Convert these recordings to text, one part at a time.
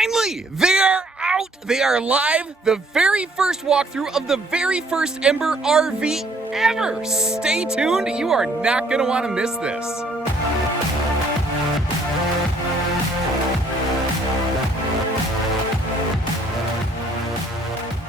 Finally, they are out. They are live. The very first walkthrough of the very first Ember RV ever. Stay tuned. You are not going to want to miss this.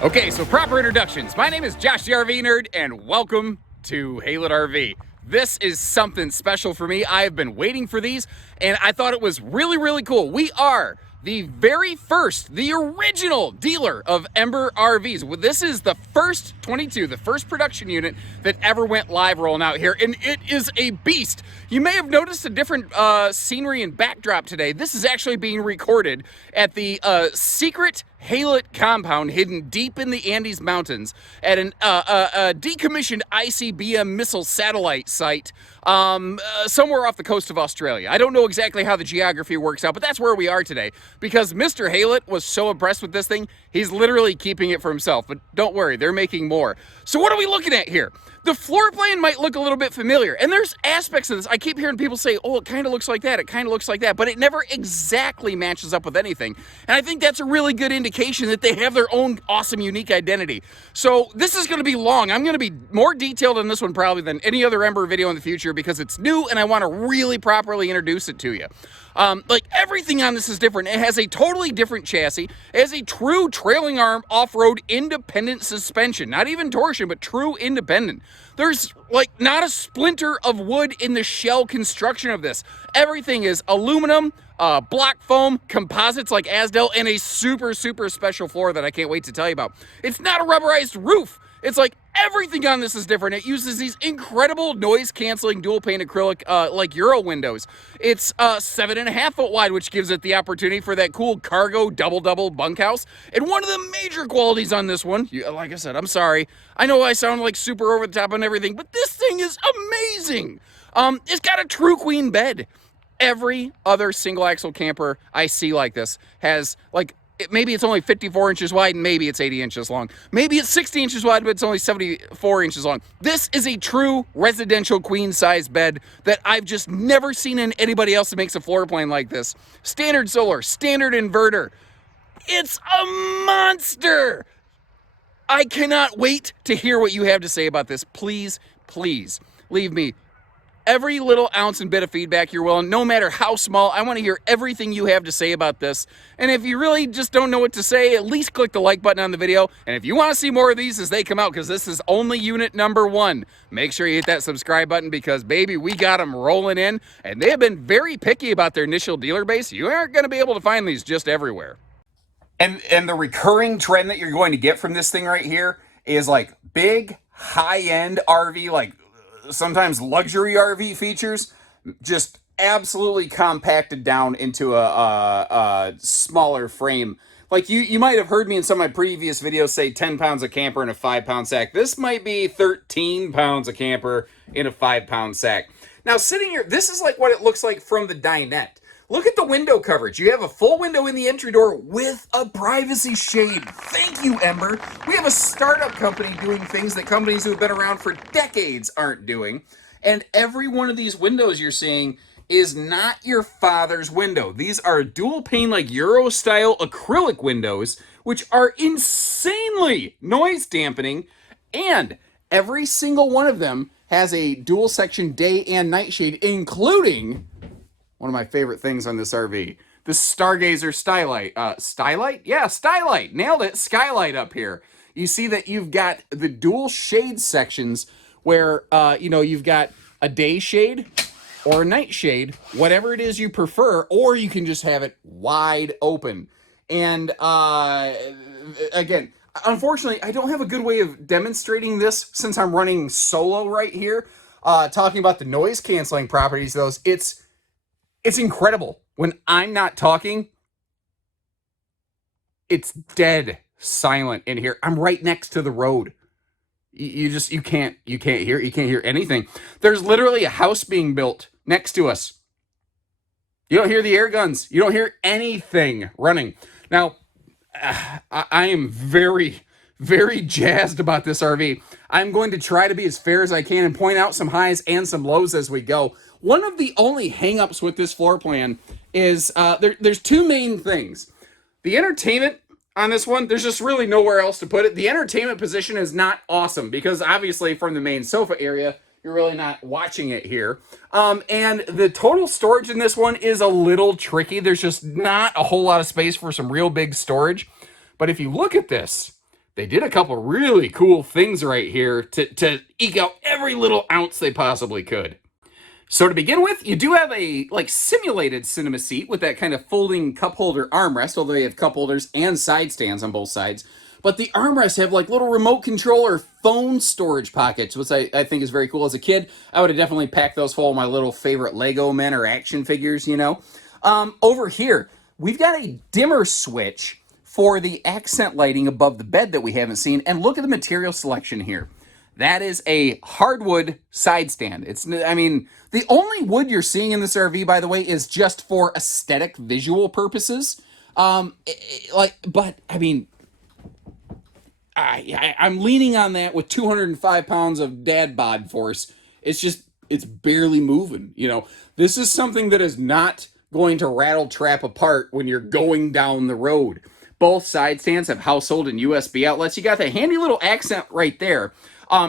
Okay, so proper introductions. My name is Josh the RV Nerd, and welcome to Haylett RV. This is something special for me. I have been waiting for these, and I thought it was really cool. We are the very first, the original dealer of Ember RVs. This is the first 22, the first production unit that ever went live rolling out here, and it is a beast. You may have noticed a different scenery and backdrop today. This is actually being recorded at the secret Haylett compound hidden deep in the Andes Mountains at a decommissioned ICBM missile satellite site somewhere off the coast of Australia. I don't know exactly how the geography works out, but that's where we are today because Mr. Haylett was so impressed with this thing, he's literally keeping it for himself. But don't worry, they're making more. So what are we looking at here? The floor plan might look a little bit familiar, and there's aspects of this. I keep hearing people say, oh, it kind of looks like that, it kind of looks like that, but it never exactly matches up with anything. And I think that's a really good indication that they have their own awesome, unique identity. So this is going to be long. I'm going to be more detailed on this one probably than any other Ember video in the future because it's new and I want to really properly introduce it to you. Like everything on this is different. It has a totally different chassis. It has a true trailing arm off-road independent suspension. Not even torsion, but true independent. There's like not a splinter of wood in the shell construction of this. Everything is aluminum, block foam, composites like Azdel, and a super special floor that I can't wait to tell you about. It's not a rubberized roof. It's like everything on this is different. It uses these incredible noise-canceling dual-pane acrylic like Euro windows. It's 7.5 foot wide, which gives it the opportunity for that cool cargo double bunkhouse. And one of the major qualities on this one, like I said, I'm sorry. I know I sound like super over the top on everything, but this thing is amazing. It's got a true queen bed. Every other single-axle camper I see like this has like, maybe it's only 54 inches wide and maybe it's 80 inches long. Maybe it's 60 inches wide, but it's only 74 inches long. This is a true residential queen size bed that I've just never seen in anybody else that makes a floor plan like this. Standard solar, standard inverter. It's a monster. I cannot wait to hear what you have to say about this. Please leave me every little ounce and bit of feedback you're willing, no matter how small. I want to hear everything you have to say about this. And if you really just don't know what to say, at least click the like button on the video. And if you want to see more of these as they come out, because this is only unit number 1, make sure you hit that subscribe button because, baby, we got them rolling in. And they have been very picky about their initial dealer base. You aren't going to be able to find these just everywhere. And the recurring trend that you're going to get from this thing right here is like big, high-end RV, like sometimes luxury RV features, just absolutely compacted down into a smaller frame. Like you might have heard me in some of my previous videos say 10 pounds a camper in a 5-pound sack. This might be 13 pounds a camper in a 5-pound sack. Now sitting here, this is like what it looks like from the dinette. Look at the window coverage. You have a full window in the entry door with a privacy shade. Thank you, Ember. We have a startup company doing things that companies who have been around for decades aren't doing. And every one of these windows you're seeing is not your father's window. These are dual pane, like Euro style acrylic windows, which are insanely noise dampening. And every single one of them has a dual section day and night shade, including one of my favorite things on this RV, the Stargazer Skylight. Skylight? Yeah, Skylight. Nailed it. Skylight up here. You see that you've got the dual shade sections where, you've got a day shade or a night shade, whatever it is you prefer, or you can just have it wide open. And, again, unfortunately, I don't have a good way of demonstrating this since I'm running solo right here. Talking about the noise canceling properties of those, it's incredible. When I'm not talking, it's dead silent in here. I'm right next to the road. You can't hear anything. There's literally a house being built next to us. You don't hear the air guns. You don't hear anything running. Now, I am very jazzed about this RV. I'm going to try to be as fair as I can and point out some highs and some lows as we go. One of the only hangups with this floor plan is there's two main things. The entertainment on this one, there's just really nowhere else to put it. The entertainment position is not awesome because obviously from the main sofa area, you're really not watching it here. And the total storage in this one is a little tricky. There's just not a whole lot of space for some real big storage. But if you look at this, they did a couple really cool things right here to eke out every little ounce they possibly could. So to begin with, you do have a simulated cinema seat with that kind of folding cup holder armrest, although you have cup holders and side stands on both sides. But the armrests have like little remote control or phone storage pockets, which I think is very cool. As a kid, I would have definitely packed those full of my little favorite Lego men or action figures, you know. Over here, we've got a dimmer switch for the accent lighting above the bed that we haven't seen. And look at the material selection here. That is a hardwood side stand. I mean, the only wood you're seeing in this RV, by the way, is just for aesthetic visual purposes. But I mean, I'm leaning on that with 205 pounds of dad bod force. It's barely moving. You know, this is something that is not going to rattle trap apart when you're going down the road. Both side stands have household and USB outlets. You got that handy little accent right there.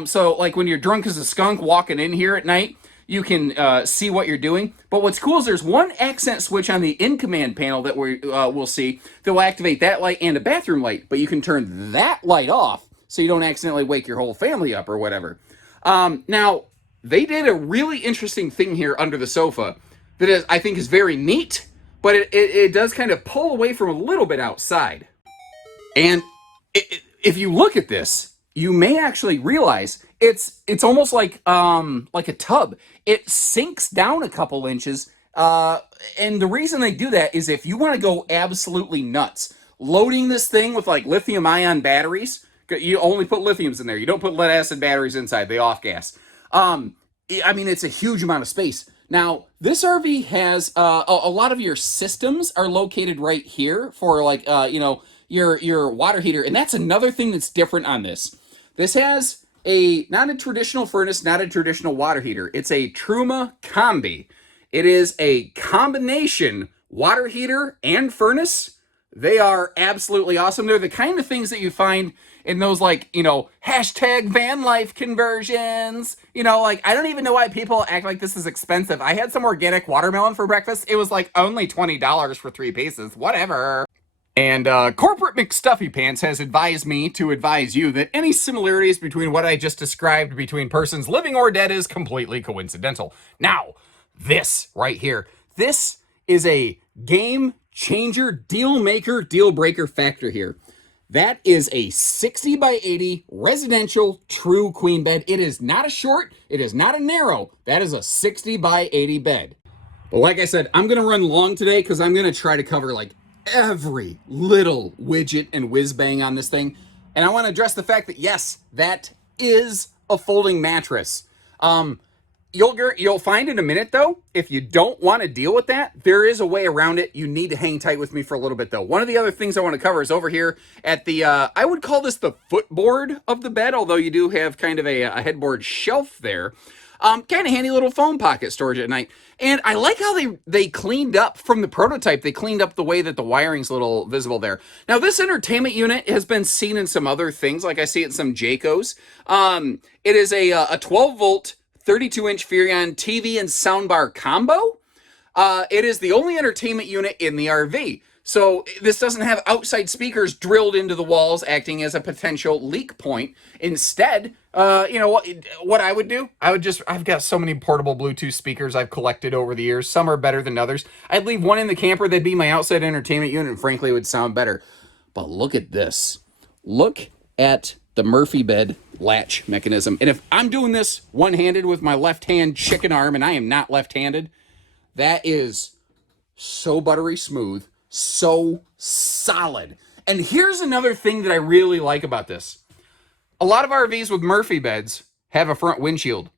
So like when you're drunk as a skunk walking in here at night, you can see what you're doing. But what's cool is there's one accent switch on the in-command panel that we'll see that will activate that light and a bathroom light. But you can turn that light off so you don't accidentally wake your whole family up or whatever. Now, they did a really interesting thing here under the sofa that I think is very neat, but it does kind of pull away from a little bit outside. And if you look at this, you may actually realize it's almost like a tub. It sinks down a couple inches, and the reason they do that is if you want to go absolutely nuts, loading this thing with like lithium-ion batteries. You only put lithiums in there. You don't put lead-acid batteries inside. They off-gas. I mean, it's a huge amount of space. Now, this RV has a lot of your systems are located right here for like your water heater, and that's another thing that's different on this. This has not a traditional furnace, not a traditional water heater. It's a Truma Combi. It is a combination water heater and furnace. They are absolutely awesome. They're the kind of things that you find in those hashtag van life conversions. I don't even know why people act like this is expensive. I had some organic watermelon for breakfast. It was like only $20 for 3 pieces. Whatever. And Corporate McStuffy Pants has advised me to advise you that any similarities between what I just described between persons living or dead is completely coincidental. Now, this right here, this is a game changer, deal maker, deal breaker factor here. That is a 60 by 80 residential true queen bed. It is not a short, it is not a narrow. That is a 60 by 80 bed. But like I said, I'm going to run long today because I'm going to try to cover every little widget and whiz bang on this thing. And I want to address the fact that yes, that is a folding mattress. You'll find in a minute though, if you don't want to deal with that, there is a way around it. You need to hang tight with me for a little bit though. One of the other things I want to cover is over here at the, I would call this the footboard of the bed, although you do have kind of a headboard shelf there. Kind of handy little phone pocket storage at night. And I like how they cleaned up from the prototype. They cleaned up the way that the wiring's a little visible there. Now, this entertainment unit has been seen in some other things, like I see it in some Jaycos. It is a 12-volt, 32-inch Furrion TV and soundbar combo. It is the only entertainment unit in the RV. So this doesn't have outside speakers drilled into the walls acting as a potential leak point. Instead, what I would do? I've got so many portable Bluetooth speakers I've collected over the years. Some are better than others. I'd leave one in the camper. That'd be my outside entertainment unit, and frankly, it would sound better. But look at this. Look at the Murphy bed latch mechanism. And if I'm doing this one-handed with my left-hand chicken arm, and I am not left-handed, that is so buttery smooth. So solid. And here's another thing that I really like about this. A lot of RVs with Murphy beds have a front windshield.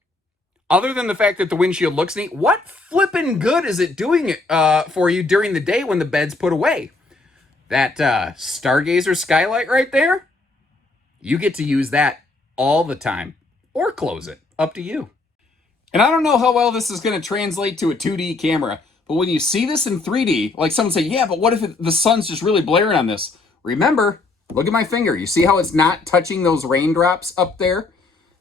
Other than the fact that the windshield looks neat, what flippin' good is it doing it for you during the day when the bed's put away? That Stargazer skylight right there, you get to use that all the time. Or close it. Up to you. And I don't know how well this is going to translate to a 2D camera, But when you see this in 3D, like someone say, yeah, but what if the sun's just really blaring on this? Remember, look at my finger. You see how it's not touching those raindrops up there?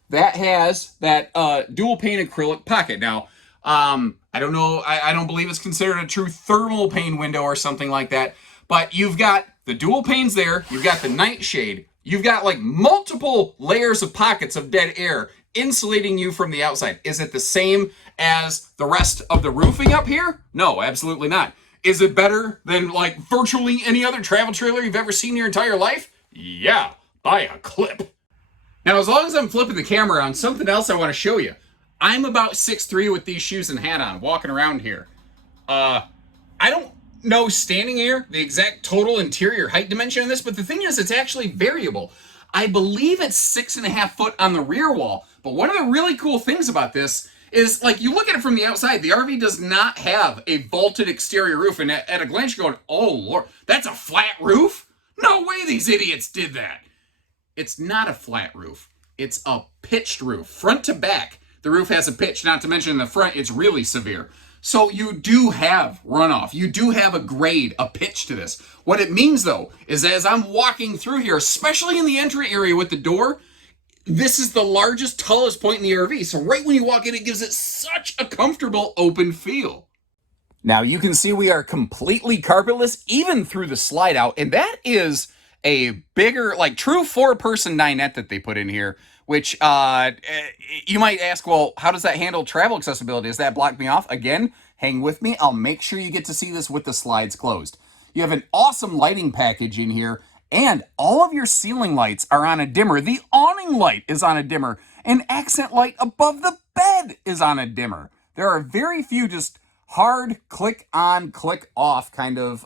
That has that dual pane acrylic pocket. Now, I don't know, I don't believe it's considered a true thermal pane window or something like that, but you've got the dual panes there, you've got the nightshade, you've got like multiple layers of pockets of dead air insulating you from the outside. Is it the same as the rest of the roofing up here? No, absolutely not. Is it better than like virtually any other travel trailer you've ever seen in your entire life? Yeah, by a clip. Now, as long as I'm flipping the camera on, something else I want to show you. I'm about 6'3" with these shoes and hat on, walking around here. I don't know standing here the exact total interior height dimension of this, but the thing is, it's actually variable. I believe it's 6.5 foot on the rear wall, but one of the really cool things about this is, like, you look at it from the outside, the RV does not have a vaulted exterior roof, and at a glance you're going, oh Lord, that's a flat roof? No way these idiots did that. It's not a flat roof. It's a pitched roof, front to back. The roof has a pitch, not to mention in the front, it's really severe. So you do have runoff. You do have a grade, a pitch to this. What it means, though, is as I'm walking through here, especially in the entry area with the door, this is the largest, tallest point in the RV. So right when you walk in, it gives it such a comfortable open feel. Now you can see we are completely carpetless, even through the slide out. And that is a bigger, like, true 4-person dinette that they put in here, which you might ask, well, how does that handle travel accessibility? Does that block me off? Again, hang with me. I'll make sure you get to see this with the slides closed. You have an awesome lighting package in here, and all of your ceiling lights are on a dimmer. The awning light is on a dimmer. An accent light above the bed is on a dimmer. There are very few just hard click on, click off kind of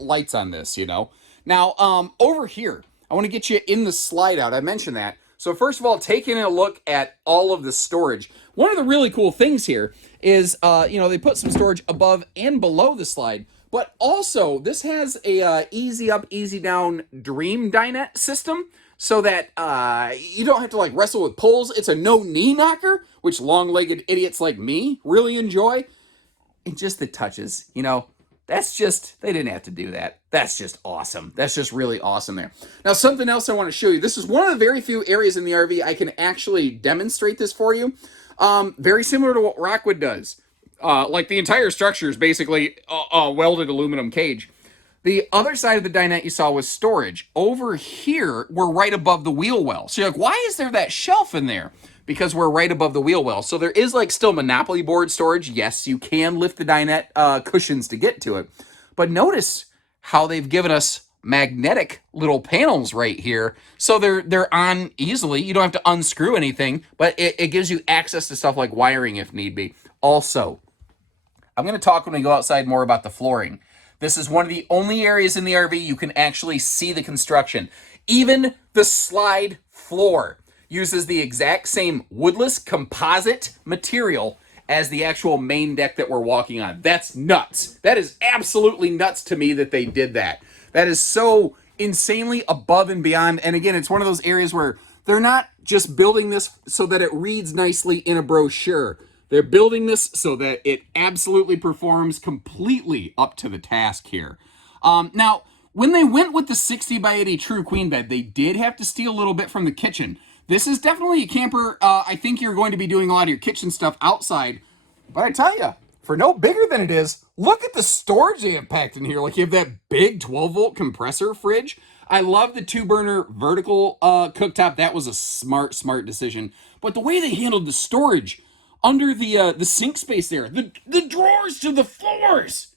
lights on this, you know. Now, over here, I want to get you in the slide out. I mentioned that. So first of all, taking a look at all of the storage. One of the really cool things here is, they put some storage above and below the slide, but also this has a easy up, easy down dream dinette system so that you don't have to like wrestle with pulls. It's a no knee knocker, which long-legged idiots like me really enjoy. And just the touches, that's just, they didn't have to do that. That's just awesome. That's just really awesome there. Now, something else I want to show you. This is one of the very few areas in the RV I can actually demonstrate this for you. Very similar to what Rockwood does. Like the entire structure is basically a welded aluminum cage. The other side of the dinette you saw was storage. Over here, we're right above the wheel well. So you're like, why is there that shelf in there? Because we're right above the wheel well. So there is like still Monopoly board storage. Yes, you can lift the dinette cushions to get to it. But notice how they've given us magnetic little panels right here. So they're on easily. You don't have to unscrew anything, but it gives you access to stuff like wiring if need be. Also, I'm going to talk when we go outside more about the flooring. This is one of the only areas in the RV you can actually see the construction. Even the slide floor uses the exact same woodless composite material as the actual main deck that we're walking on. That's nuts. That is absolutely nuts to me that they did that. That is so insanely above and beyond. And again, it's one of those areas where they're not just building this so that it reads nicely in a brochure. They're building this so that it absolutely performs completely up to the task here. Now, when they went with the 60 by 80 true queen bed, they did have to steal a little bit from the kitchen. This is definitely a camper. I think you're going to be doing a lot of your kitchen stuff outside. But I tell you, for no bigger than it is, look at the storage they have packed in here. Like, you have that big 12-volt compressor fridge. I love the 2-burner vertical cooktop. That was a smart decision. But the way they handled the storage under the sink space there, the drawers to the floors,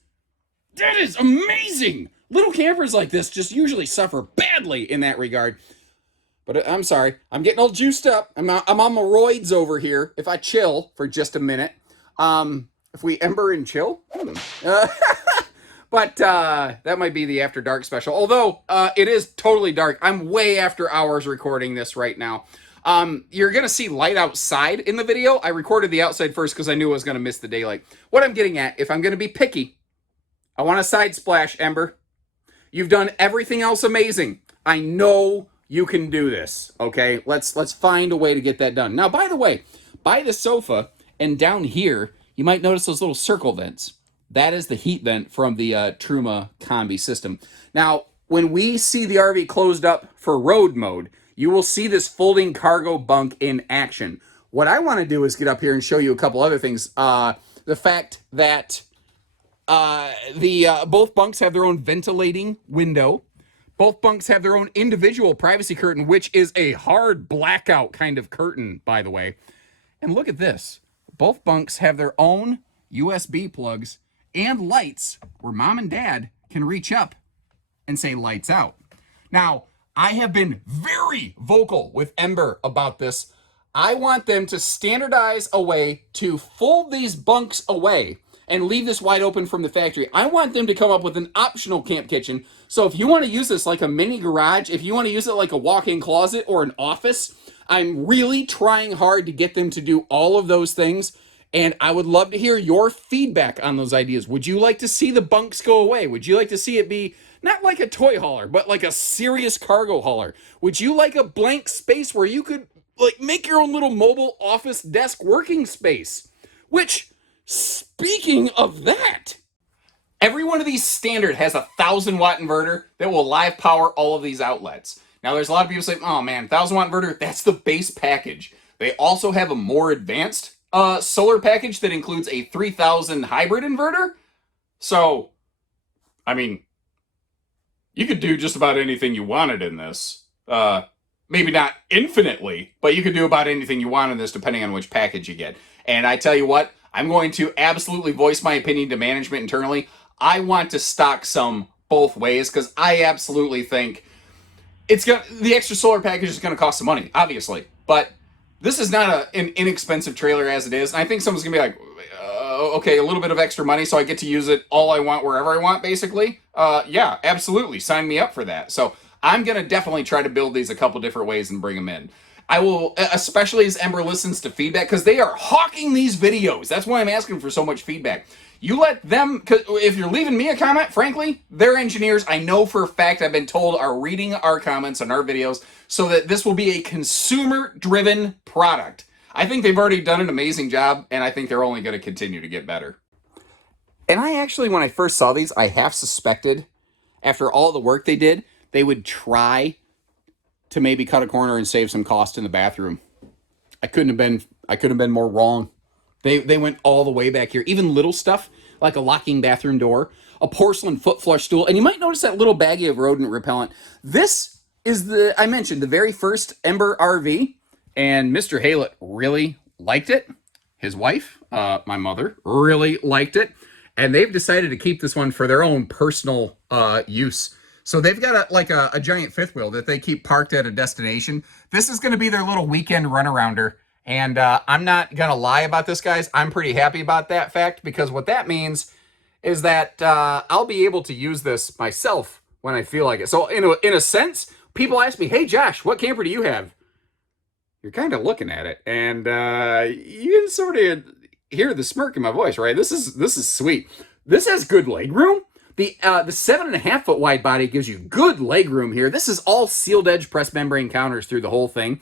that is amazing. Little campers like this just usually suffer badly in that regard. But I'm sorry, I'm getting all juiced up. I'm on my roids over here. If I chill for just a minute, if we ember and chill, but that might be the After Dark special. Although it is totally dark. I'm way after hours recording this right now. You're gonna see light outside in the video. I recorded the outside first because I knew I was gonna miss the daylight. What I'm getting at, if I'm gonna be picky, I want a side splash, Ember. You've done everything else amazing. I know you can do this, okay? Let's find a way to get that done. Now, by the way, by the sofa and down here, you might notice those little circle vents. That is the heat vent from the Truma combi system. Now, when we see the RV closed up for road mode, you will see this folding cargo bunk in action. What I want to do is get up here and show you a couple other things. The fact that both bunks have their own ventilating window. Both bunks have their own individual privacy curtain, which is a hard blackout kind of curtain, by the way. And look at this. Both bunks have their own USB plugs and lights where mom and dad can reach up and say lights out. Now, I have been very vocal with Ember about this. I want them to standardize a way to fold these bunks away and leave this wide open from the factory. I want them to come up with an optional camp kitchen. So if you want to use this like a mini garage, if you want to use it like a walk-in closet or an office, I'm really trying hard to get them to do all of those things. And I would love to hear your feedback on those ideas. Would you like to see the bunks go away? Would you like to see it be not like a toy hauler, but like a serious cargo hauler? Would you like a blank space where you could like make your own little mobile office desk working space? Which, speaking of that, every one of these standard has a 1,000-watt inverter that will live power all of these outlets. Now, there's a lot of people saying, oh man, 1,000-watt inverter, that's the base package. They also have a more advanced solar package that includes a 3,000 hybrid inverter. So, I mean, you could do just about anything you wanted in this. Maybe not infinitely, but you could do about anything you want in this depending on which package you get. And I tell you what, I'm going to absolutely voice my opinion to management internally. I want to stock some both ways because I absolutely think the extra solar package is going to cost some money, obviously. But this is not an inexpensive trailer as it is. And I think someone's going to be like, okay, a little bit of extra money so I get to use it all I want, wherever I want, basically. Yeah, absolutely. Sign me up for that. So I'm going to definitely try to build these a couple different ways and bring them in. I will, especially as Ember listens to feedback, because they are hawking these videos. That's why I'm asking for so much feedback. You let them, cause if you're leaving me a comment, frankly, their engineers, I know for a fact, I've been told, are reading our comments on our videos so that this will be a consumer-driven product. I think they've already done an amazing job, and I think they're only going to continue to get better. And I actually, when I first saw these, I half suspected, after all the work they did, they would try to maybe cut a corner and save some cost in the bathroom. I couldn't have been more wrong. They went all the way back here. Even little stuff like a locking bathroom door, a porcelain foot flush stool, and you might notice that little baggie of rodent repellent. This is I mentioned the very first Ember RV, and Mr. Haylett really liked it. His wife, my mother, really liked it, and they've decided to keep this one for their own personal use. So they've got a giant fifth wheel that they keep parked at a destination. This is going to be their little weekend runarounder. And I'm not going to lie about this, guys. I'm pretty happy about that fact because what that means is that I'll be able to use this myself when I feel like it. So in a sense, people ask me, hey, Josh, what camper do you have? You're kind of looking at it. And you can sort of hear the smirk in my voice, right? This is sweet. This has good leg room. The 7.5 foot wide body gives you good leg room here. This is all sealed edge press membrane counters through the whole thing.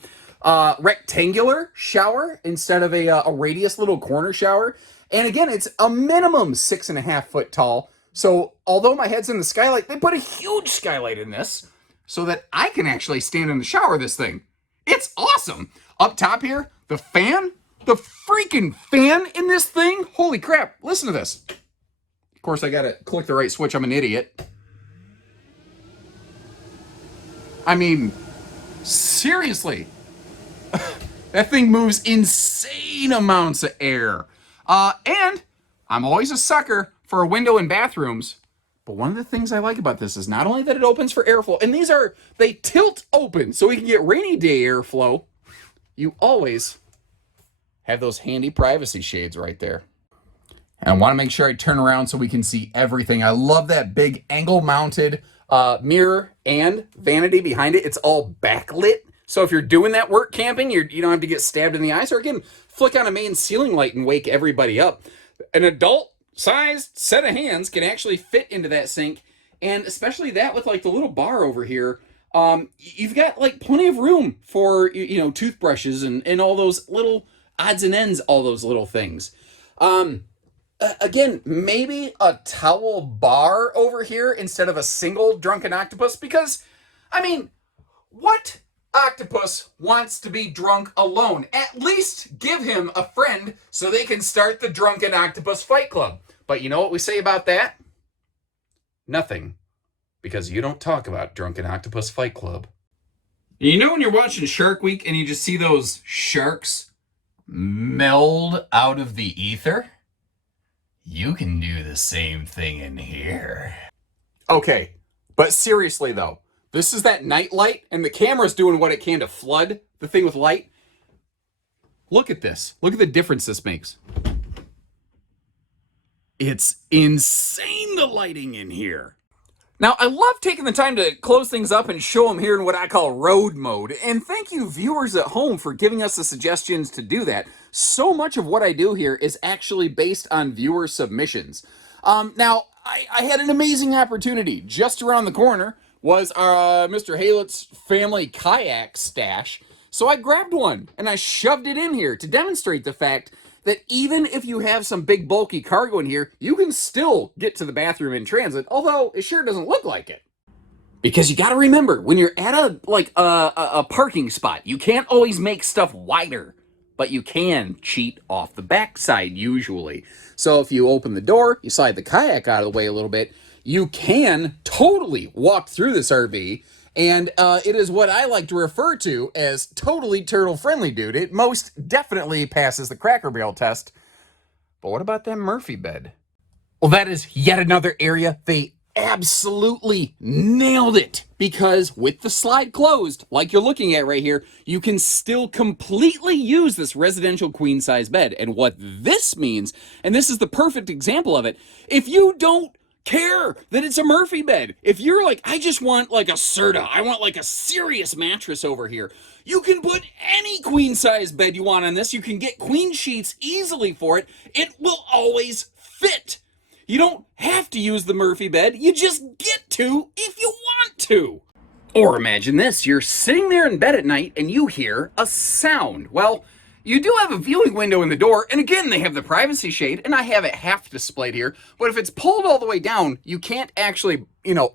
Rectangular shower instead of a radius little corner shower. And again, it's a minimum 6.5 foot tall. So although my head's in the skylight, they put a huge skylight in this so that I can actually stand in the shower this thing. It's awesome. Up top here, the fan, the freaking fan in this thing. Holy crap. Listen to this. Of course, I got to click the right switch. I'm an idiot. I mean, seriously. That thing moves insane amounts of air. And I'm always a sucker for a window in bathrooms. But one of the things I like about this is not only that it opens for airflow, and they tilt open so we can get rainy day airflow. You always have those handy privacy shades right there. And I want to make sure I turn around so we can see everything. I love that big angle mounted mirror and vanity behind it. It's all backlit. So if you're doing that work camping, you don't have to get stabbed in the eyes, or again, flick on a main ceiling light and wake everybody up. An adult-sized set of hands can actually fit into that sink, and especially that with like the little bar over here, you've got like plenty of room for toothbrushes and all those little odds and ends, all those little things. Again, maybe a towel bar over here instead of a single drunken octopus, because, I mean, what octopus wants to be drunk alone? At least give him a friend so they can start the Drunken Octopus Fight Club. But you know what we say about that? Nothing. Because you don't talk about Drunken Octopus Fight Club. You know when you're watching Shark Week and you just see those sharks meld out of the ether? You can do the same thing in here. Okay, but seriously though, this is that night light, and the camera's doing what it can to flood the thing with light. Look at this. Look at the difference this makes. It's insane, the lighting in here. Now, I love taking the time to close things up and show them here in what I call road mode. And thank you, viewers at home, for giving us the suggestions to do that. So much of what I do here is actually based on viewer submissions. Now, I had an amazing opportunity. Just around the corner was Mr. Halet's family kayak stash. So I grabbed one and I shoved it in here to demonstrate the fact that even if you have some big bulky cargo in here, you can still get to the bathroom in transit, although it sure doesn't look like it. Because you gotta remember, when you're at a parking spot, you can't always make stuff wider, but you can cheat off the backside usually. So if you open the door, you slide the kayak out of the way a little bit, you can totally walk through this RV. And it is what I like to refer to as totally turtle-friendly, dude. It most definitely passes the Cracker Barrel test. But what about that Murphy bed? Well, that is yet another area they absolutely nailed it. Because with the slide closed, like you're looking at right here, you can still completely use this residential queen-size bed. And what this means, and this is the perfect example of it, if you don't care that it's a Murphy bed. If you're like, I just want like a Serta, I want like a serious mattress over here, you can put any queen size bed you want on this. You can get queen sheets easily for it. It will always fit. You don't have to use the Murphy bed. You just get to if you want to. Or imagine this, you're sitting there in bed at night and you hear a sound. Well, you do have a viewing window in the door, and again, they have the privacy shade, and I have it half displayed here, but if it's pulled all the way down, you can't actually,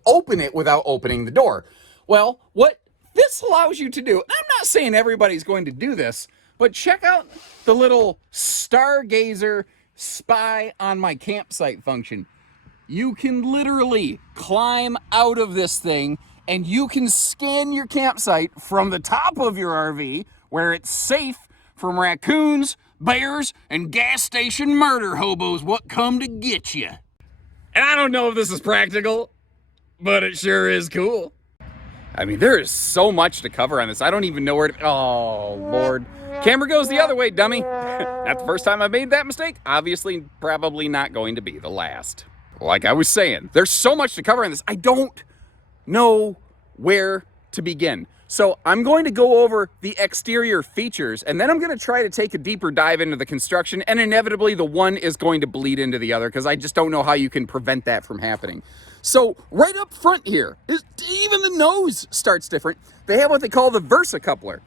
open it without opening the door. Well, what this allows you to do, and I'm not saying everybody's going to do this, but check out the little stargazer spy on my campsite function. You can literally climb out of this thing, and you can scan your campsite from the top of your RV, where it's safe from raccoons, bears, and gas station murder hobos what come to get you. And I don't know if this is practical, but it sure is cool. I mean, there is so much to cover on this. I don't even know where to... Oh, Lord. Camera goes the other way, dummy. Not the first time I've made that mistake. Obviously, probably not going to be the last. Like I was saying, there's so much to cover on this. I don't know where to begin. So I'm going to go over the exterior features, and then I'm going to try to take a deeper dive into the construction, and inevitably the one is going to bleed into the other because I just don't know how you can prevent that from happening. So right up front here, even the nose starts different. They have what they call the Versa coupler.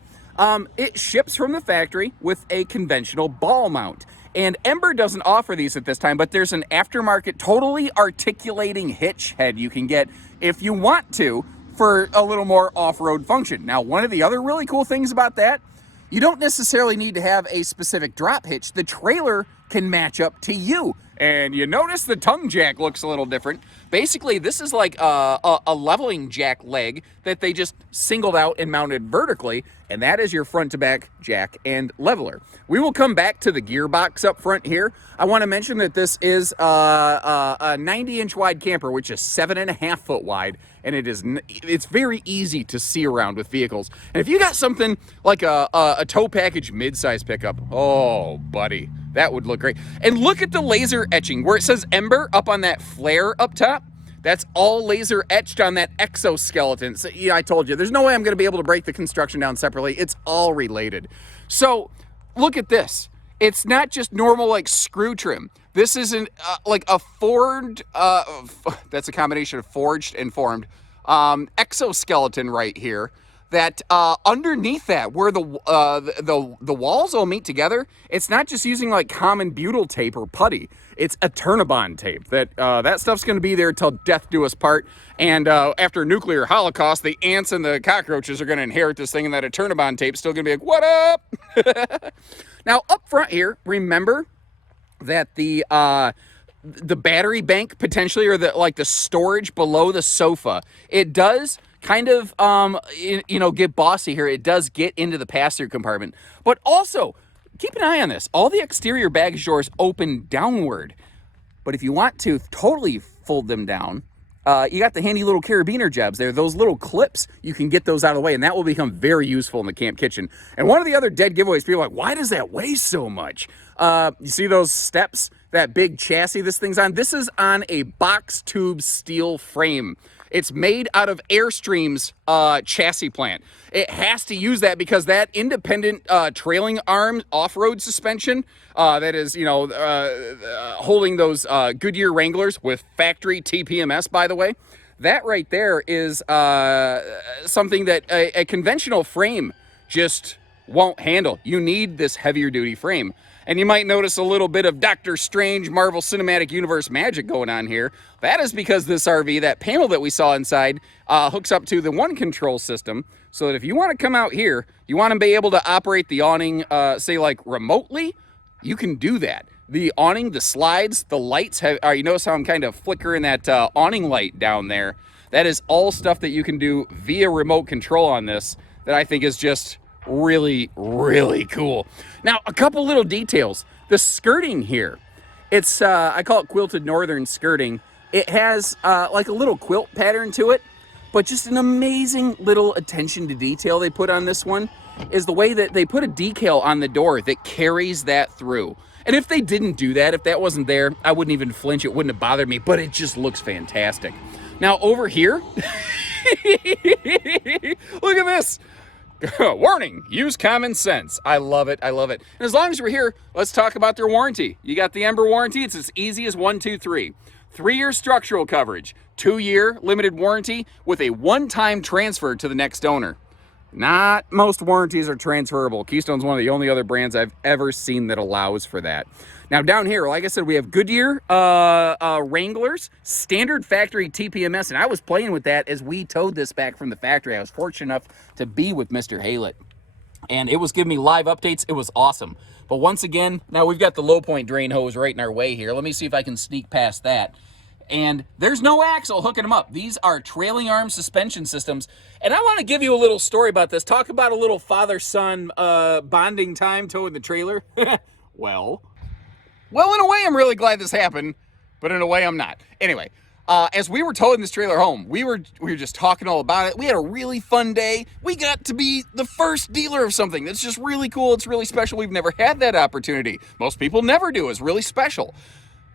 It ships from the factory with a conventional ball mount. And Ember doesn't offer these at this time, but there's an aftermarket totally articulating hitch head you can get if you want to, for a little more off-road function. Now, one of the other really cool things about that, you don't necessarily need to have a specific drop hitch. The trailer can match up to you. And you notice the tongue jack looks a little different. Basically, this is like a leveling jack leg that they just singled out and mounted vertically, and that is your front to back jack and leveler. We will come back to the gearbox up front here. I want to mention that this is a 90-inch wide camper, which is 7.5 foot wide, and it's very easy to see around with vehicles. And if you got something like a tow package mid-size pickup, oh, buddy, that would look great. And look at the laser etching where it says Ember up on that flare up top. That's all laser etched on that exoskeleton. So, yeah, I told you, there's no way I'm going to be able to break the construction down separately. It's all related. So look at this. It's not just normal like screw trim. This isn't like a forged, that's a combination of forged and formed, exoskeleton right here. that underneath that, where the walls all meet together, it's not just using like common butyl tape or putty. It's a Turnabond tape. That stuff's going to be there till death do us part. And after a nuclear holocaust, the ants and the cockroaches are going to inherit this thing, and that Turnabond tape's still going to be like, what up? Now, up front here, remember that the battery bank potentially, or the storage below the sofa, it does kind of, get bossy here. It does get into the pass-through compartment. But also, keep an eye on this. All the exterior baggage doors open downward. But if you want to totally fold them down, you got the handy little carabiner jabs there. Those little clips, you can get those out of the way, and that will become very useful in the camp kitchen. And one of the other dead giveaways, people are like, why does that weigh so much? You see those steps, that big chassis this thing's on? This is on a box tube steel frame. It's made out of Airstream's chassis plant. It has to use that because that independent trailing arm off-road suspension that is, holding those Goodyear Wranglers with factory TPMS, by the way, that right there is something that a conventional frame just won't handle. You need this heavier duty frame. And you might notice a little bit of Doctor Strange Marvel Cinematic Universe magic going on here. That is because this RV, that panel that we saw inside, hooks up to the one control system, so that if you want to come out here, you want to be able to operate the awning, say like remotely, you can do that. The awning, the slides, the lights, you notice how I'm kind of flickering that awning light down there? That is all stuff that you can do via remote control on this that I think is just really, really cool. Now, a couple little details. The skirting here, it's, I call it quilted northern skirting. It has like a little quilt pattern to it, but just an amazing little attention to detail they put on this one is the way that they put a decal on the door that carries that through. And if they didn't do that, if that wasn't there, I wouldn't even flinch. It wouldn't have bothered me, but it just looks fantastic. Now, over here, look at this. Warning, use common sense. I love it. I love it. And as long as we're here, let's talk about their warranty. You got the Ember warranty. It's as easy as 1, 2, 3. 3-year structural coverage, 2-year limited warranty with a one-time transfer to the next owner. Not most warranties are transferable. Keystone's one of the only other brands I've ever seen that allows for that. Now down here, like I said, we have Goodyear Wranglers, standard factory TPMS, and I was playing with that as we towed this back from the factory. I was fortunate enough to be with Mr. Haylett, and it was giving me live updates. It was awesome. But once again, now we've got the low point drain hose right in our way here. Let me see if I can sneak past that. And there's no axle hooking them up. These are trailing arm suspension systems. And I want to give you a little story about this. Talk about a little father-son bonding time towing the trailer. Well, in a way, I'm really glad this happened, but in a way, I'm not. Anyway, as we were towing this trailer home, we were just talking all about it. We had a really fun day. We got to be the first dealer of something that's just really cool. It's really special. We've never had that opportunity. Most people never do. It's really special.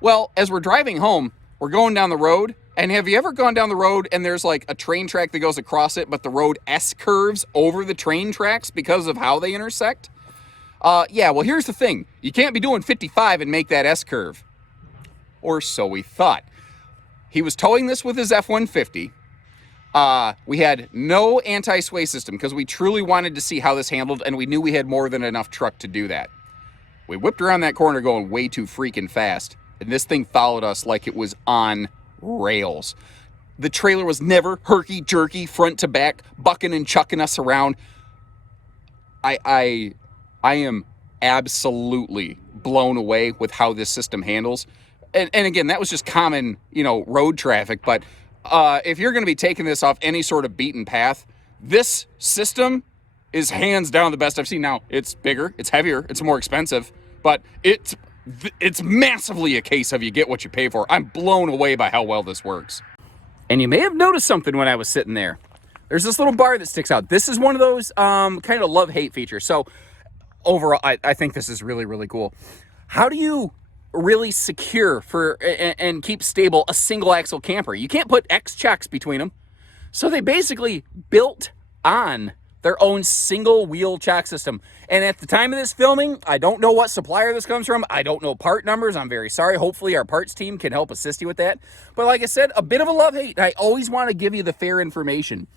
Well, as we're driving home, we're going down the road, and have you ever gone down the road and there's like a train track that goes across it, but the road S-curves over the train tracks because of how they intersect? Yeah, well, here's the thing. You can't be doing 55 and make that S-curve. Or so we thought. He was towing this with his F-150. We had no anti-sway system because we truly wanted to see how this handled, and we knew we had more than enough truck to do that. We whipped around that corner going way too freaking fast, and this thing followed us like it was on rails. The trailer was never herky-jerky, front to back, bucking and chucking us around. I am absolutely blown away with how this system handles. And again, that was just common, road traffic. But if you're going to be taking this off any sort of beaten path, this system is hands down the best I've seen. Now, it's bigger, it's heavier, it's more expensive, but it's massively a case of you get what you pay for. I'm blown away by how well this works. And you may have noticed something when I was sitting there. There's this little bar that sticks out. This is one of those kind of love-hate features. So overall, I think this is really, really cool. How do you really secure and keep stable a single axle camper? You can't put X chocks between them. So they basically built on their own single wheel chock system. And at the time of this filming, I don't know what supplier this comes from. I don't know part numbers. I'm very sorry. Hopefully our parts team can help assist you with that. But like I said, a bit of a love-hate. I always want to give you the fair information.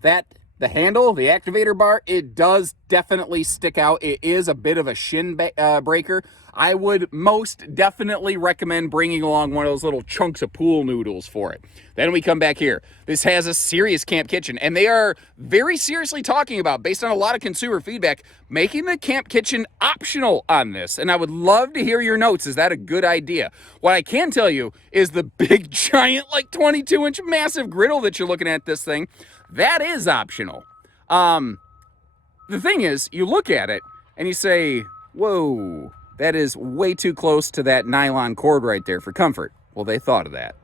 That the handle, the activator bar, it does definitely stick out. It is a bit of a shin breaker. I would most definitely recommend bringing along one of those little chunks of pool noodles for it. Then we come back here. This has a serious camp kitchen, and they are very seriously talking about, based on a lot of consumer feedback, making the camp kitchen optional on this. And I would love to hear your notes. Is that a good idea? What I can tell you is the big, giant, like 22-inch massive griddle that you're looking at this thing, that is optional. The thing is, you look at it and you say, whoa, that is way too close to that nylon cord right there for comfort. Well, they thought of that.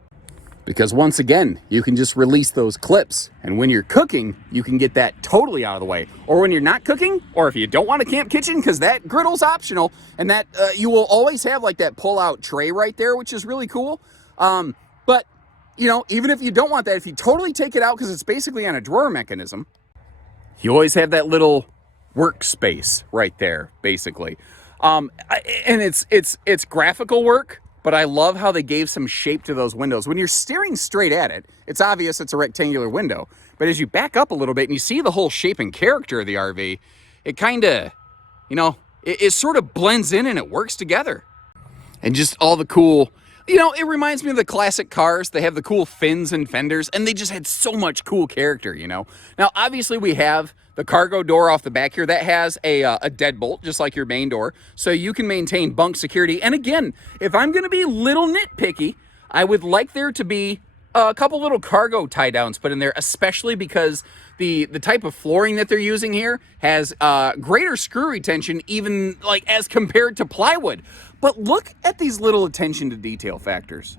Because once again, you can just release those clips. And when you're cooking, you can get that totally out of the way. Or when you're not cooking, or if you don't want a camp kitchen, because that griddle's optional, and that you will always have like that pull-out tray right there, which is really cool. But, you know, even if you don't want that, if you totally take it out because it's basically on a drawer mechanism, you always have that little workspace right there, basically. And it's graphical work, but I love how they gave some shape to those windows. When you're staring straight at it, it's obvious it's a rectangular window. But as you back up a little bit and you see the whole shape and character of the RV, it kind of, you know, it sort of blends in and it works together. And just all the cool, you know, it reminds me of the classic cars. They have the cool fins and fenders, and they just had so much cool character, you know. Now, obviously, we have the cargo door off the back here that has a deadbolt, just like your main door, so you can maintain bunk security. And again, if I'm going to be a little nitpicky, I would like there to be a couple little cargo tie downs put in there, especially because the type of flooring that they're using here has greater screw retention, even like as compared to plywood. But look at these little attention to detail factors.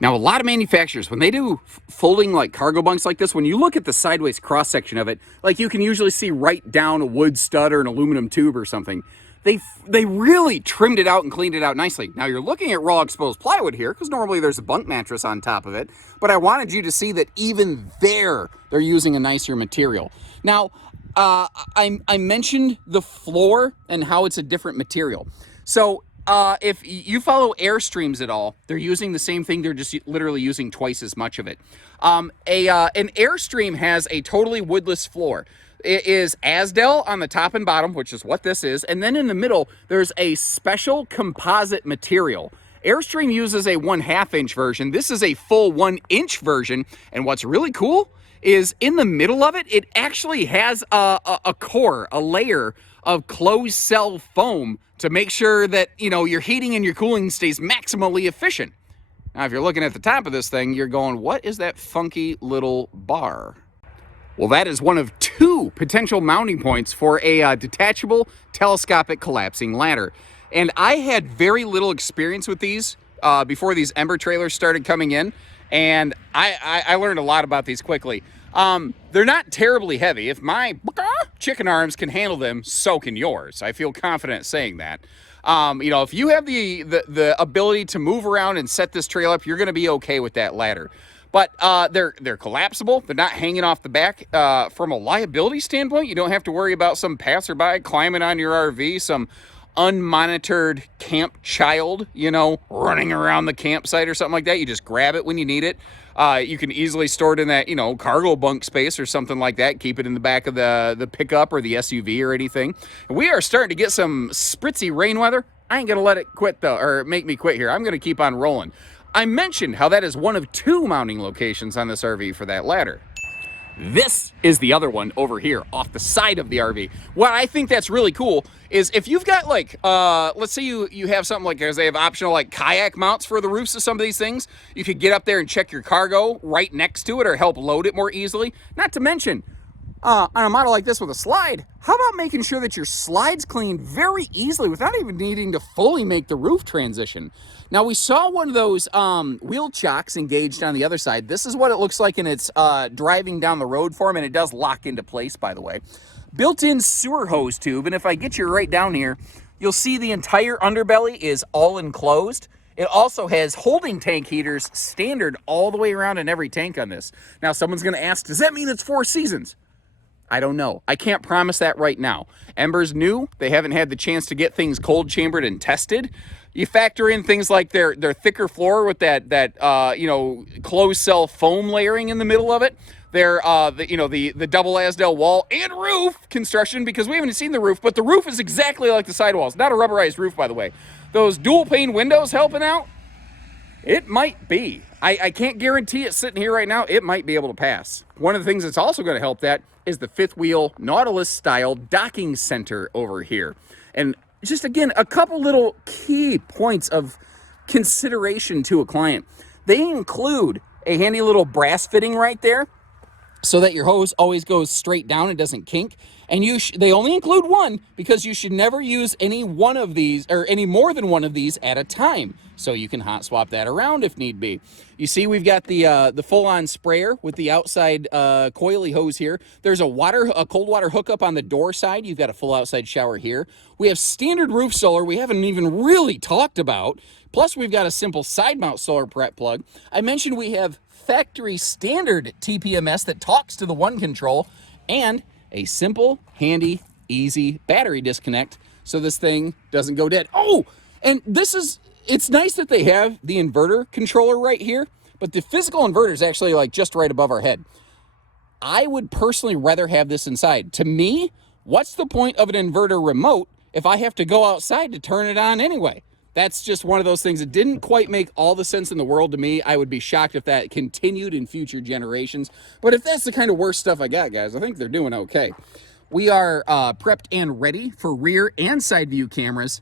Now, a lot of manufacturers, when they do folding like cargo bunks like this, when you look at the sideways cross section of it, like you can usually see right down a wood stud or an aluminum tube or something. They really trimmed it out and cleaned it out nicely. Now, you're looking at raw exposed plywood here, because normally there's a bunk mattress on top of it, but I wanted you to see that even there, they're using a nicer material. Now, I mentioned the floor and how it's a different material. So, if you follow Airstreams at all, they're using the same thing. They're just literally using twice as much of it. An Airstream has a totally woodless floor. It is Azdel on the top and bottom, which is what this is. And then in the middle, there's a special composite material. Airstream uses a 1/2 inch version. This is a full 1 inch version. And what's really cool is in the middle of it, it actually has a core, a layer of closed cell foam to make sure that, you know, your heating and your cooling stays maximally efficient. Now, if you're looking at the top of this thing, you're going, what is that funky little bar? Well, that is one of 2 potential mounting points for a detachable telescopic collapsing ladder. And I had very little experience with these before these Ember trailers started coming in. And I learned a lot about these quickly. They're not terribly heavy. If my chicken arms can handle them, so can yours. I feel confident saying that. You know, if you have the ability to move around and set this trail up, you're going to be okay with that ladder. But they're collapsible. They're not hanging off the back. From a liability standpoint, you don't have to worry about some passerby climbing on your RV, some unmonitored camp child, you know, running around the campsite or something like that. You just grab it when you need it. You can easily store it in that, you know, cargo bunk space or something like that. Keep it in the back of the pickup or the SUV or anything. We are starting to get some spritzy rain weather. I ain't going to let it quit, though, or make me quit here. I'm going to keep on rolling. I mentioned how that is one of 2 mounting locations on this RV for that ladder. This is the other one over here off the side of the RV. What I think that's really cool is if you've got like, let's say you have something like, they have optional like kayak mounts for the roofs of some of these things. You could get up there and check your cargo right next to it or help load it more easily. Not to mention, on a model like this with a slide, how about making sure that your slide's cleaned very easily without even needing to fully make the roof transition? Now, we saw one of those wheel chocks engaged on the other side. This is what it looks like in its driving down the road form, and it does lock into place, by the way. Built-in sewer hose tube, and if I get you right down here, you'll see the entire underbelly is all enclosed. It also has holding tank heaters standard all the way around in every tank on this. Now, someone's going to ask, does that mean it's 4 seasons? I don't know. I can't promise that right now. Ember's new. They haven't had the chance to get things cold chambered and tested. You factor in things like their thicker floor with that you know, closed cell foam layering in the middle of it. They're, the double Azdel wall and roof construction, because we haven't seen the roof, but the roof is exactly like the sidewalls. Not a rubberized roof, by the way. Those dual pane windows helping out? It might be. I can't guarantee it sitting here right now. It might be able to pass. One of the things that's also going to help that is the fifth wheel Nautilus style docking center over here. And just again, a couple little key points of consideration to a client. They include a handy little brass fitting right there so that your hose always goes straight down and doesn't kink. And they only include one because you should never use any one of these or any more than one of these at a time. So you can hot swap that around if need be. You see, we've got the full-on sprayer with the outside coily hose here. There's a cold water hookup on the door side. You've got a full outside shower here. We have standard roof solar we haven't even really talked about. Plus, we've got a simple side mount solar prep plug. I mentioned we have factory standard TPMS that talks to the one control, and a simple, handy, easy battery disconnect so this thing doesn't go dead. Oh, and it's nice that they have the inverter controller right here, but the physical inverter is actually like just right above our head. I would personally rather have this inside. To me, what's the point of an inverter remote if I have to go outside to turn it on anyway? That's just one of those things that didn't quite make all the sense in the world to me. I would be shocked if that continued in future generations. But if that's the kind of worst stuff I got, guys, I think they're doing okay. We are prepped and ready for rear and side view cameras.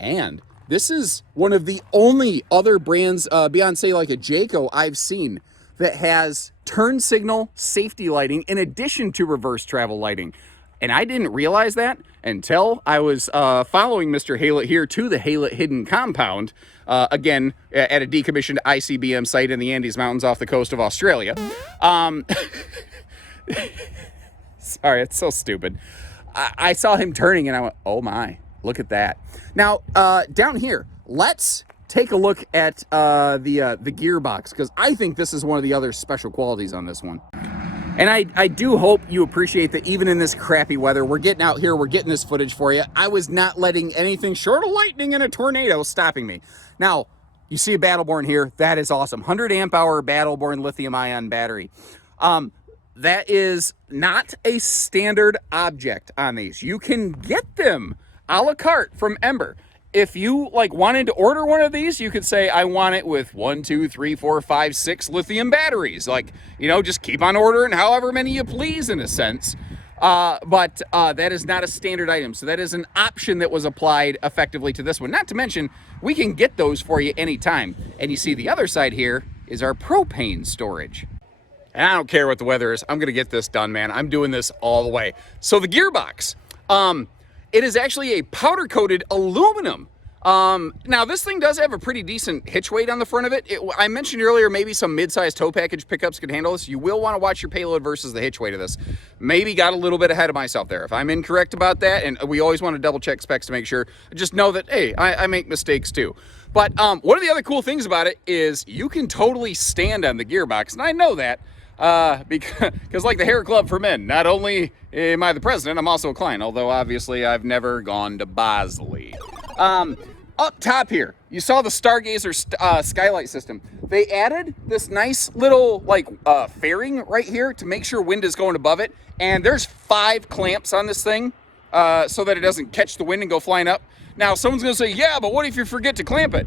And this is one of the only other brands beyond, say, like a Jayco I've seen that has turn signal safety lighting in addition to reverse travel lighting. And I didn't realize that until I was following Mr. Haylett here to the Haylett Hidden Compound, again, at a decommissioned ICBM site in the Andes Mountains off the coast of Australia. Sorry, it's so stupid. I saw him turning and I went, oh my, look at that. Now, down here, let's take a look at the gearbox, because I think this is one of the other special qualities on this one. And I do hope you appreciate that even in this crappy weather, we're getting out here, we're getting this footage for you. I was not letting anything short of lightning and a tornado stopping me. Now, you see a Battleborn here. That is awesome. 100 amp hour Battleborn lithium ion battery. That is not a standard object on these. You can get them a la carte from Ember. If you wanted to order one of these, you could say, I want it with 1, 2, 3, 4, 5, 6 lithium batteries. Just keep on ordering however many you please in a sense. But that is not a standard item. So that is an option that was applied effectively to this one. Not to mention, we can get those for you anytime. And you see the other side here is our propane storage. And I don't care what the weather is. I'm going to get this done, man. I'm doing this all the way. So the gearbox. It is actually a powder-coated aluminum. Now, this thing does have a pretty decent hitch weight on the front of it. I mentioned earlier maybe some mid-sized tow package pickups could handle this. You will want to watch your payload versus the hitch weight of this. Maybe got a little bit ahead of myself there. If I'm incorrect about that, and we always want to double-check specs to make sure, just know that, hey, I make mistakes too. But one of the other cool things about it is you can totally stand on the gearbox, and I know that. Because like the hair club for men, not only am I the president, I'm also a client, although obviously I've never gone to Bosley. Up top here, you saw the Stargazer skylight system. They added this nice little fairing right here to make sure wind is going above it, and there's 5 clamps on this thing so that it doesn't catch the wind and go flying up. Now someone's gonna say, yeah, but what if you forget to clamp it?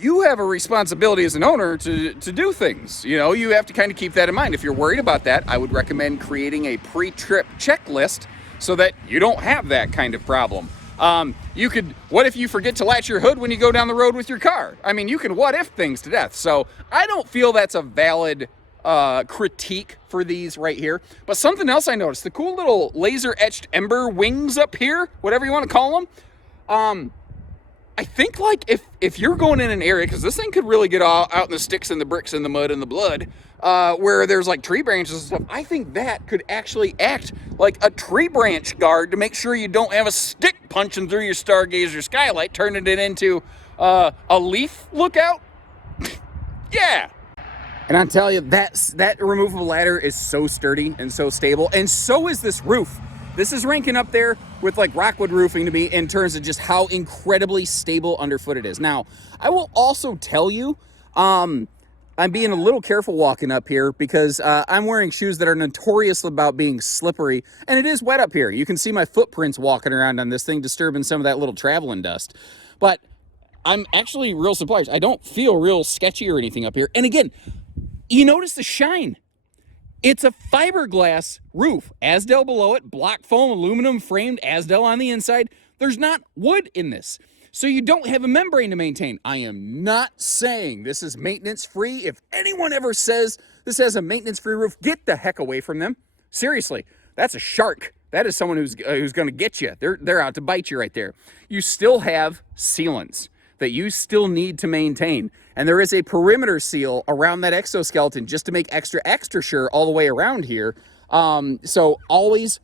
You have a responsibility as an owner to do things. You have to kind of keep that in mind. If you're worried about that, I would recommend creating a pre-trip checklist so that you don't have that kind of problem. What if you forget to latch your hood when you go down the road with your car? I mean, you can what if things to death. So I don't feel that's a valid critique for these right here. But something else I noticed, the cool little laser etched Ember wings up here, whatever you want to call them. I think if you're going in an area, because this thing could really get out in the sticks and the bricks and the mud and the blood, where there's tree branches and stuff, I think that could actually act like a tree branch guard to make sure you don't have a stick punching through your Stargazer skylight, turning it into a leaf lookout. Yeah. And I'm telling you, that removable ladder is so sturdy and so stable, and so is this roof. This is ranking up there with Rockwood roofing to me in terms of just how incredibly stable underfoot it is. Now, I will also tell you, I'm being a little careful walking up here because I'm wearing shoes that are notorious about being slippery, and it is wet up here. You can see my footprints walking around on this thing, disturbing some of that little traveling dust. But I'm actually real surprised. I don't feel real sketchy or anything up here. And again, you notice the shine. It's a fiberglass roof. Azdel below it, block foam, aluminum framed Azdel on the inside. There's not wood in this. So you don't have a membrane to maintain. I am not saying this is maintenance free. If anyone ever says this has a maintenance free roof, get the heck away from them. Seriously, that's a shark. That is someone who's going to get you. They're out to bite you right there. You still have sealants that you still need to maintain. And there is a perimeter seal around that exoskeleton just to make extra sure all the way around here. So always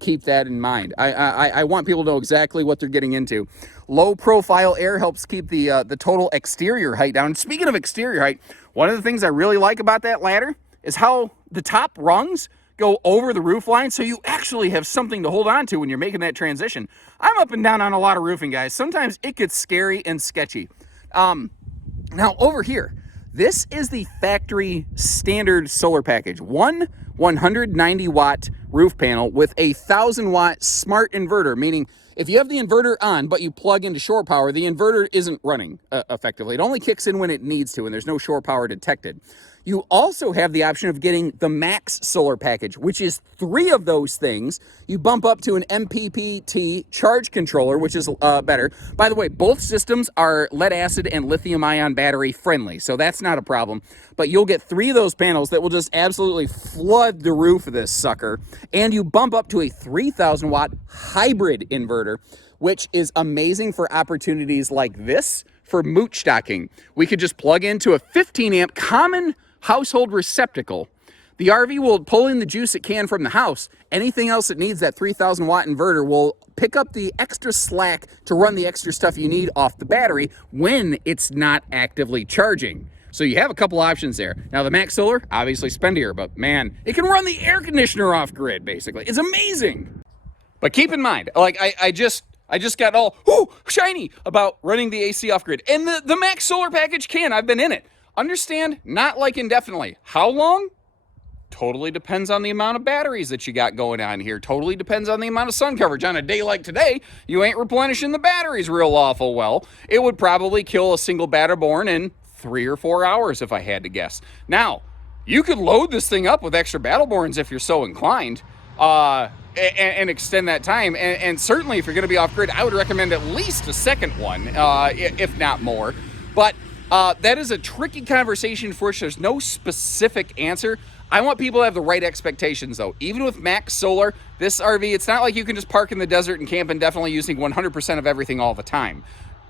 keep that in mind. I want people to know exactly what they're getting into. Low profile air helps keep the total exterior height down. And speaking of exterior height, one of the things I really like about that ladder is how the top rungs go over the roof line, so you actually have something to hold on to when you're making that transition. I'm up and down on a lot of roofing, guys. Sometimes it gets scary and sketchy. Now over here, this is the factory standard solar package. One 190 watt roof panel with a 1000 watt smart inverter, meaning if you have the inverter on, but you plug into shore power, the inverter isn't running effectively. It only kicks in when it needs to, and there's no shore power detected. You also have the option of getting the Max solar package, which is 3 of those things. You bump up to an MPPT charge controller, which is better. By the way, both systems are lead acid and lithium ion battery friendly, so that's not a problem. But you'll get 3 of those panels that will just absolutely flood the roof of this sucker. And you bump up to a 3000 watt hybrid inverter, which is amazing for opportunities like this for mooch stocking. We could just plug into a 15 amp common household receptacle. The RV will pull in the juice it can from the house. Anything else that needs that 3000 watt inverter will pick up the extra slack to run the extra stuff you need off the battery when it's not actively charging. So you have a couple options there. Now the Max Solar, obviously spendier, but man, it can run the air conditioner off grid basically. It's amazing. But keep in mind, like I just got all shiny about running the AC off grid. And the Max Solar package can, I've been in it. Understand, not like indefinitely. How long? Totally depends on the amount of batteries that you got going on here. Totally depends on the amount of sun coverage. On a day like today, you ain't replenishing the batteries real awful well. It would probably kill a single Batterborn in 3 or 4 hours if I had to guess. Now, you could load this thing up with extra Battleborns if you're so inclined and extend that time. And certainly if you're going to be off grid, I would recommend at least a second one, if not more. But that is a tricky conversation for which there's no specific answer. I want people to have the right expectations, though. Even with Max Solar, this RV, it's not like you can just park in the desert and camp indefinitely using 100% of everything all the time.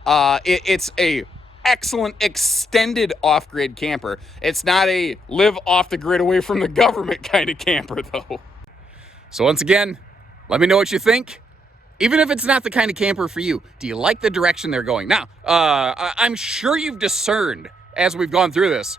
It's a excellent extended off-grid camper. It's not a live off the grid away from the government kind of camper, though. So once again, let me know what you think. Even if it's not the kind of camper for you, do you like the direction they're going? Now, I'm sure you've discerned as we've gone through this.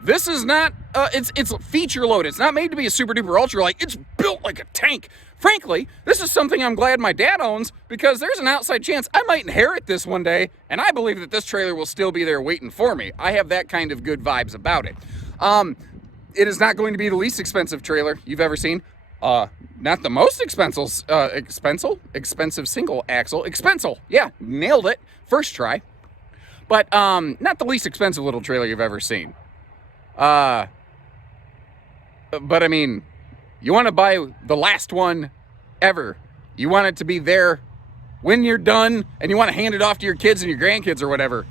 This is not, it's feature loaded. It's not made to be a super duper ultra light. It's built like a tank. Frankly, this is something I'm glad my dad owns because there's an outside chance I might inherit this one day, and I believe that this trailer will still be there waiting for me. I have that kind of good vibes about it. It is not going to be the least expensive trailer you've ever seen. Not the most expensive single axle. Yeah, nailed it. First try. But not the least expensive little trailer you've ever seen. But I mean, you want to buy the last one ever. You want it to be there when you're done, and you want to hand it off to your kids and your grandkids or whatever.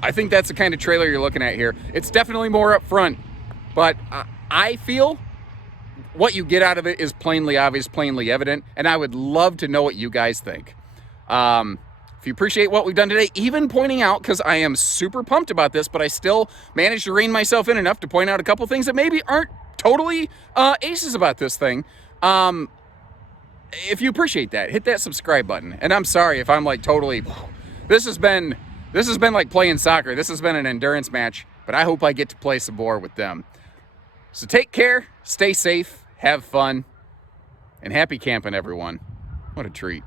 I think that's the kind of trailer you're looking at here. It's definitely more up front, but I feel what you get out of it is plainly obvious, plainly evident, and I would love to know what you guys think. If you appreciate what we've done today, even pointing out, because I am super pumped about this, but I still managed to rein myself in enough to point out a couple things that maybe aren't totally aces about this thing. If you appreciate that, hit that subscribe button. And I'm sorry if I'm like totally, this has been like playing soccer. This has been an endurance match, but I hope I get to play some more with them. So take care, stay safe, have fun, and happy camping, everyone. What a treat.